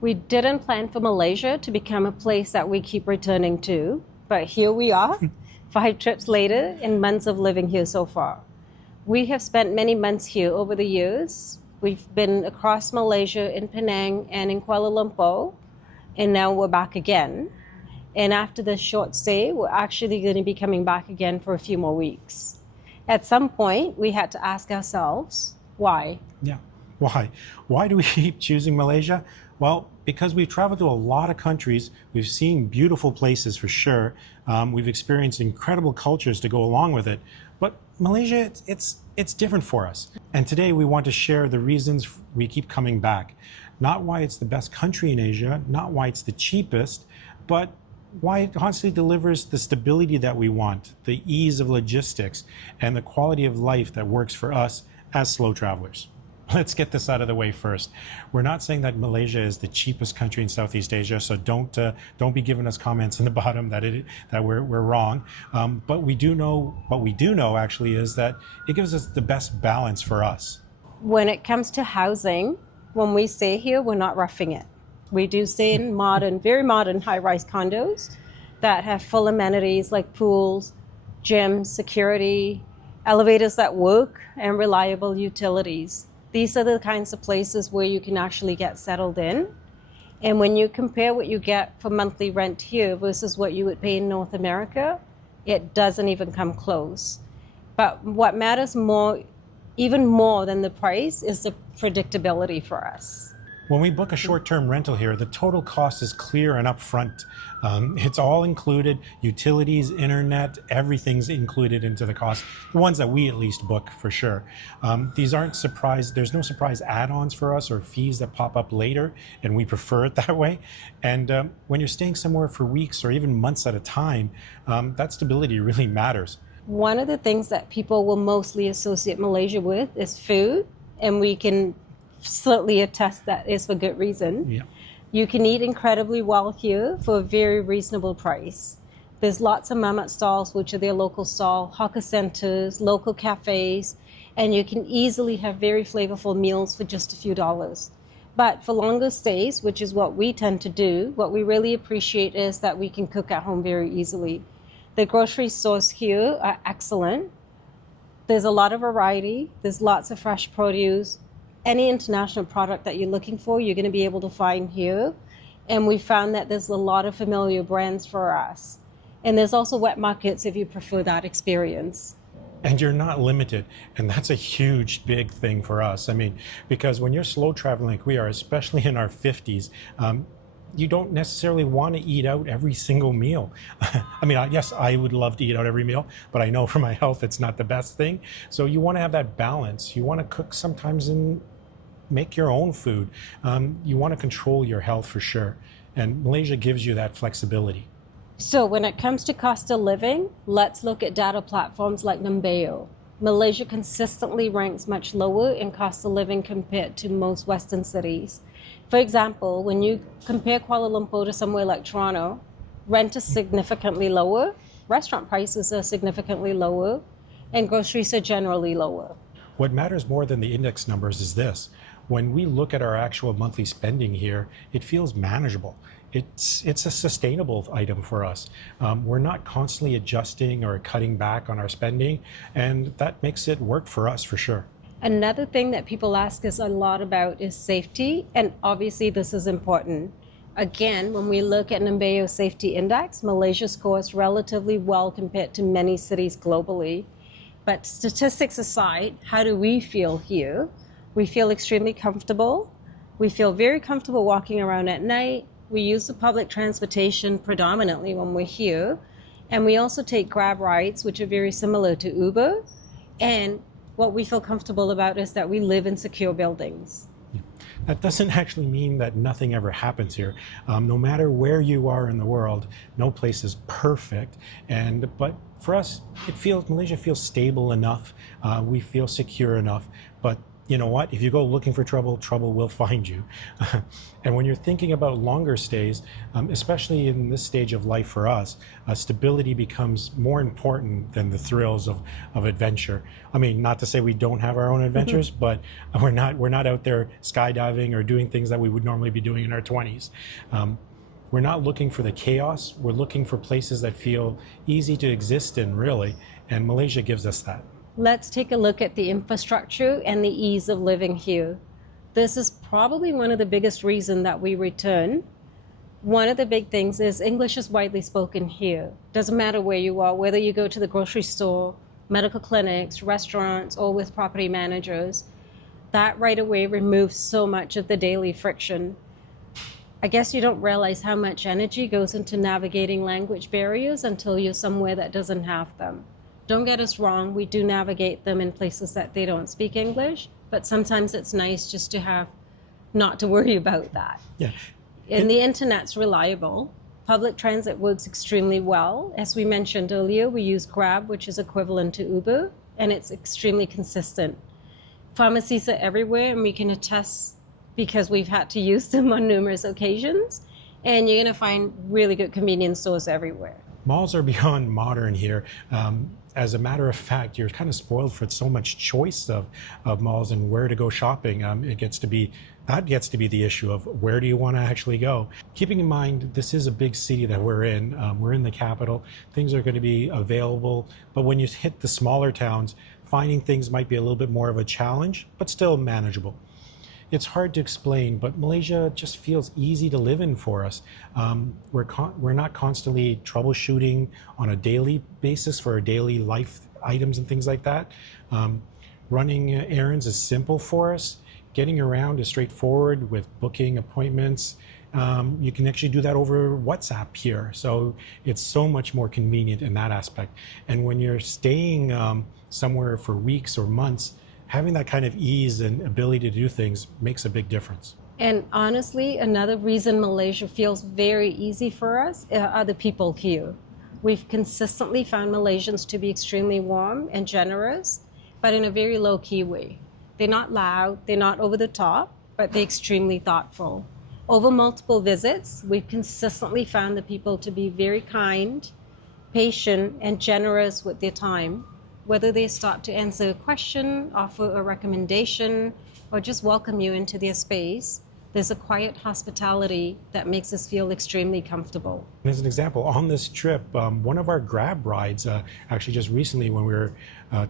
We didn't plan for Malaysia to become a place that we keep returning to, but here we are, 5 trips later and months of living here so far. We have spent many months here over the years. We've been across Malaysia in Penang and in Kuala Lumpur, and now we're back again. And after this short stay, we're actually going to be coming back again for a few more weeks. At some point, we had to ask ourselves, why? Yeah, why? Why do we keep choosing Malaysia? Well, because we've traveled to a lot of countries, we've seen beautiful places for sure. We've experienced incredible cultures to go along with it. But Malaysia, it's different for us. And today we want to share the reasons we keep coming back. Not why it's the best country in Asia, not why it's the cheapest, but why it constantly delivers the stability that we want, the ease of logistics, and the quality of life that works for us as slow travelers. Let's get this out of the way first. We're not saying that Malaysia is the cheapest country in Southeast Asia, so don't be giving us comments in the bottom that we're wrong. But we do know what we do know actually is that it gives us the best balance for us. When it comes to housing, when we stay here, we're not roughing it. We do stay in modern, very modern high-rise condos that have full amenities like pools, gyms, security, elevators that work, and reliable utilities. These are the kinds of places where you can actually get settled in. And when you compare what you get for monthly rent here versus what you would pay in North America, it doesn't even come close. But what matters more, even more than the price, is the predictability for us. When we book a short-term rental here, the total cost is clear and upfront. It's all included, utilities, internet, everything's included into the cost, the ones that we at least book for sure. These aren't there's no surprise add-ons for us or fees that pop up later, and we prefer it that way. And when you're staying somewhere for weeks or even months at a time, that stability really matters. One of the things that people will mostly associate Malaysia with is food, and we can certainly attest that is for good reason. Yeah. You can eat incredibly well here for a very reasonable price. There's lots of mamak stalls, which are their local stall, hawker centers, local cafes, and you can easily have very flavorful meals for just a few dollars. But for longer stays, which is what we tend to do, what we really appreciate is that we can cook at home very easily. The grocery stores here are excellent. There's a lot of variety. There's lots of fresh produce. Any international product that you're looking for, you're going to be able to find here. And we found that there's a lot of familiar brands for us. And there's also wet markets if you prefer that experience. And you're not limited. And that's a huge, big thing for us. I mean, because when you're slow traveling like we are, especially in our 50s, you don't necessarily want to eat out every single meal. I mean, yes, I would love to eat out every meal, but I know for my health, it's not the best thing. So you want to have that balance. You want to cook sometimes and make your own food. You want to control your health for sure. And Malaysia gives you that flexibility. So when it comes to cost of living, let's look at data platforms like Numbeo. Malaysia consistently ranks much lower in cost of living compared to most Western cities. For example, when you compare Kuala Lumpur to somewhere like Toronto, rent is significantly lower, restaurant prices are significantly lower, and groceries are generally lower. What matters more than the index numbers is this. When we look at our actual monthly spending here, it feels manageable. It's a sustainable item for us. We're not constantly adjusting or cutting back on our spending, and that makes it work for us for sure. Another thing that people ask us a lot about is safety, and obviously this is important. Again, when we look at Numbeo Safety Index, Malaysia scores relatively well compared to many cities globally. But statistics aside, how do we feel here? We feel extremely comfortable. We feel very comfortable walking around at night. We use the public transportation predominantly when we're here. And we also take Grab rides, which are very similar to Uber. And what we feel comfortable about is that we live in secure buildings. That doesn't actually mean that nothing ever happens here. No matter where you are in the world, no place is perfect. But for us, Malaysia feels stable enough. We feel secure enough. But you know what? If you go looking for trouble, trouble will find you. And when you're thinking about longer stays, especially in this stage of life for us, stability becomes more important than the thrills of adventure. I mean, not to say we don't have our own adventures, but we're not out there skydiving or doing things that we would normally be doing in our 20s. We're not looking for the chaos. We're looking for places that feel easy to exist in, really. And Malaysia gives us that. Let's take a look at the infrastructure and the ease of living here. This is probably one of the biggest reasons that we return. One of the big things is English is widely spoken here. Doesn't matter where you are, whether you go to the grocery store, medical clinics, restaurants, or with property managers. That right away removes so much of the daily friction. I guess you don't realize how much energy goes into navigating language barriers until you're somewhere that doesn't have them. Don't get us wrong, we do navigate them in places that they don't speak English, but sometimes it's nice just to have not to worry about that. Yeah. And the internet's reliable. Public transit works extremely well. As we mentioned earlier, we use Grab, which is equivalent to Uber, and it's extremely consistent. Pharmacies are everywhere, and we can attest because we've had to use them on numerous occasions. And you're going to find really good convenience stores everywhere. Malls are beyond modern here. As a matter of fact, you're kind of spoiled for so much choice of malls and where to go shopping. That gets to be the issue of where do you want to actually go. Keeping in mind, this is a big city that we're in. We're in the capital. Things are going to be available. But when you hit the smaller towns, finding things might be a little bit more of a challenge, but still manageable. It's hard to explain, but Malaysia just feels easy to live in for us. We're not constantly troubleshooting on a daily basis for our daily life items and things like that. Running errands is simple for us. Getting around is straightforward with booking appointments. You can actually do that over WhatsApp here. So it's so much more convenient in that aspect. And when you're staying somewhere for weeks or months, having that kind of ease and ability to do things makes a big difference. And honestly, another reason Malaysia feels very easy for us are the people here. We've consistently found Malaysians to be extremely warm and generous, but in a very low-key way. They're not loud, they're not over the top, but they're extremely thoughtful. Over multiple visits, we've consistently found the people to be very kind, patient, and generous with their time. Whether they start to answer a question, offer a recommendation, or just welcome you into their space, there's a quiet hospitality that makes us feel extremely comfortable. As an example, on this trip, one of our Grab rides, actually just recently when we were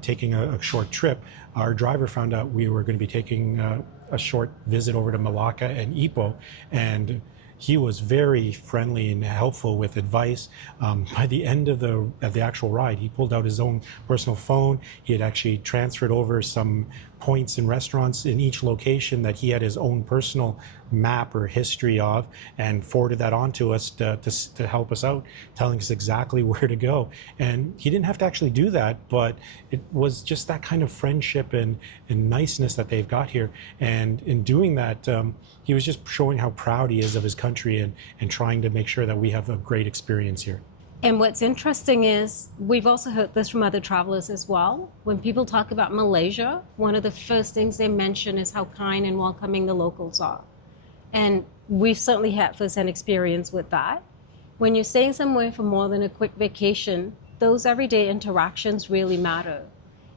taking a short trip, our driver found out we were going to be taking a short visit over to Malacca and Ipoh, and he was very friendly and helpful with advice. By the end of the actual ride, he pulled out his own personal phone. He had actually transferred over some points in restaurants in each location that he had his own personal map or history of, and forwarded that on to us to help us out, telling us exactly where to go. And he didn't have to actually do that, but it was just that kind of friendship and niceness that they've got here. And in doing that, he was just showing how proud he is of his country and trying to make sure that we have a great experience here. And what's interesting is we've also heard this from other travelers as well. When people talk about Malaysia, one of the first things they mention is how kind and welcoming the locals are. And we've certainly had first-hand experience with that. When you're staying somewhere for more than a quick vacation, those everyday interactions really matter.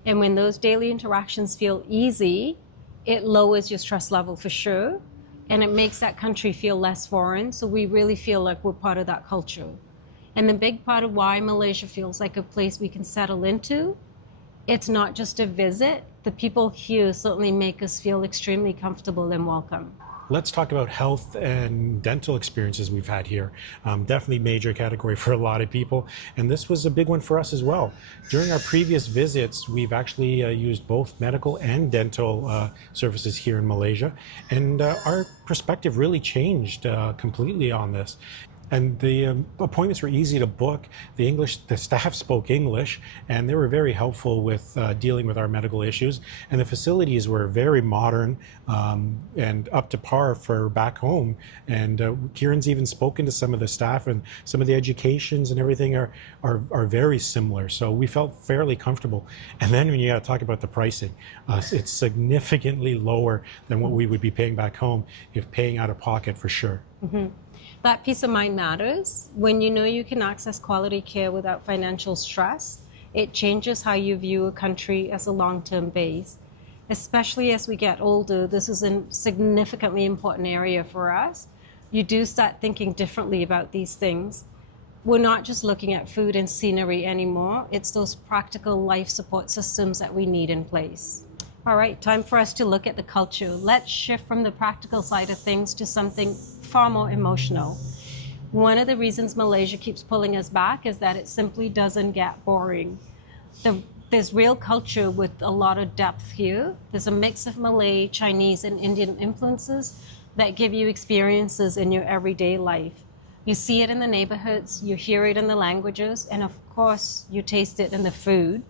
And when those daily interactions feel easy, it lowers your stress level for sure. And it makes that country feel less foreign. So we really feel like we're part of that culture. And the big part of why Malaysia feels like a place we can settle into, it's not just a visit. The people here certainly make us feel extremely comfortable and welcome. Let's talk about health and dental experiences we've had here. Definitely major category for a lot of people. And this was a big one for us as well. During our previous visits, we've actually used both medical and dental services here in Malaysia. And our perspective really changed completely on this. And the appointments were easy to book. The staff spoke English, and they were very helpful with dealing with our medical issues. And the facilities were very modern and up to par for back home. And Kieran's even spoken to some of the staff, and some of the educations and everything are very similar. So we felt fairly comfortable. And then when you got to talk about the pricing, it's significantly lower than what we would be paying back home if paying out of pocket for sure. Mm-hmm. That peace of mind matters. When you know you can access quality care without financial stress, it changes how you view a country as a long-term base. Especially as we get older, this is a significantly important area for us. You do start thinking differently about these things. We're not just looking at food and scenery anymore. It's those practical life support systems that we need in place. All right, time for us to look at the culture. Let's shift from the practical side of things to something far more emotional. One of the reasons Malaysia keeps pulling us back is that it simply doesn't get boring. There's real culture with a lot of depth here. There's a mix of Malay, Chinese, and Indian influences that give you experiences in your everyday life. You see it in the neighborhoods, you hear it in the languages, and of course, you taste it in the food.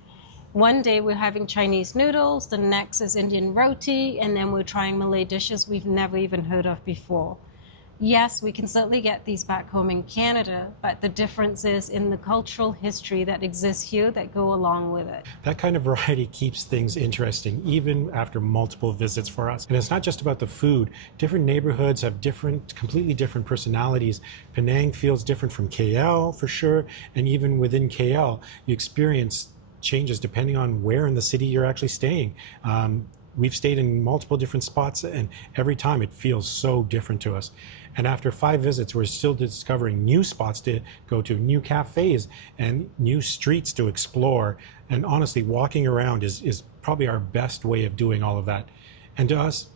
One day we're having Chinese noodles, the next is Indian roti, and then we're trying Malay dishes we've never even heard of before. Yes, we can certainly get these back home in Canada, but the difference is in the cultural history that exists here that go along with it. That kind of variety keeps things interesting, even after multiple visits for us. And it's not just about the food. Different neighborhoods have completely different personalities. Penang feels different from KL for sure, and even within KL, you experience changes depending on where in the city you're actually staying. We've stayed in multiple different spots, and every time it feels so different to us. And after 5 visits, we're still discovering new spots to go to, new cafes, and new streets to explore. And honestly, walking around is probably our best way of doing all of that. And to us,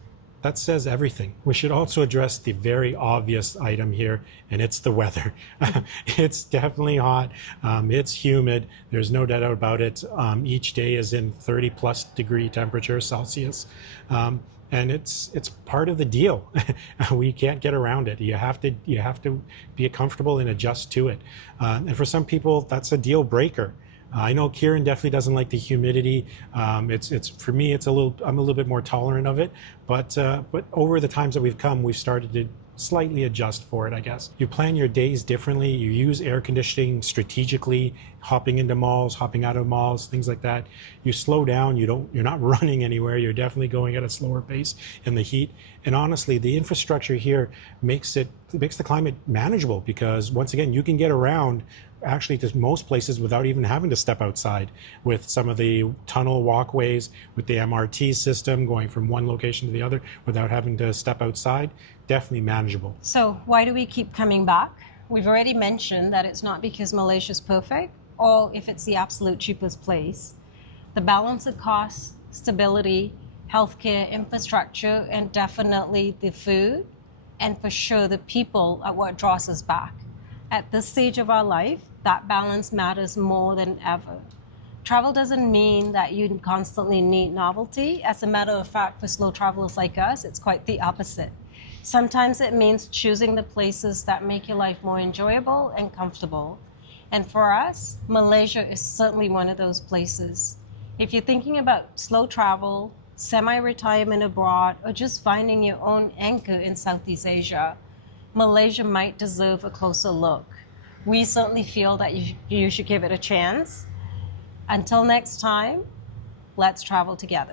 that says everything. We should also address the very obvious item here, and it's the weather. It's definitely hot. It's humid. There's no doubt about it. Each day is in 30+ degree temperature Celsius. And it's part of the deal. We can't get around it. You have to be comfortable and adjust to it. And for some people, that's a deal breaker. I know Kieran definitely doesn't like the humidity. It's for me, I'm a little bit more tolerant of it. But over the times that we've come, we've started to slightly adjust for it, I guess. You plan your days differently. You use air conditioning strategically, hopping into malls, hopping out of malls, things like that. You slow down. You're not running anywhere. You're definitely going at a slower pace in the heat. And honestly, the infrastructure here makes the climate manageable, because once again, you can get around actually to most places without even having to step outside, with some of the tunnel walkways, with the MRT system going from one location to the other without having to step outside. Definitely manageable. So why do we keep coming back? We've already mentioned that it's not because Malaysia's perfect or if it's the absolute cheapest place. The balance of cost, stability, healthcare, infrastructure, and definitely the food, and for sure the people are what draws us back. At this stage of our life, that balance matters more than ever. Travel doesn't mean that you constantly need novelty. As a matter of fact, for slow travelers like us, it's quite the opposite. Sometimes it means choosing the places that make your life more enjoyable and comfortable. And for us, Malaysia is certainly one of those places. If you're thinking about slow travel, semi-retirement abroad, or just finding your own anchor in Southeast Asia, Malaysia might deserve a closer look. We certainly feel that you should give it a chance. Until next time, let's travel together.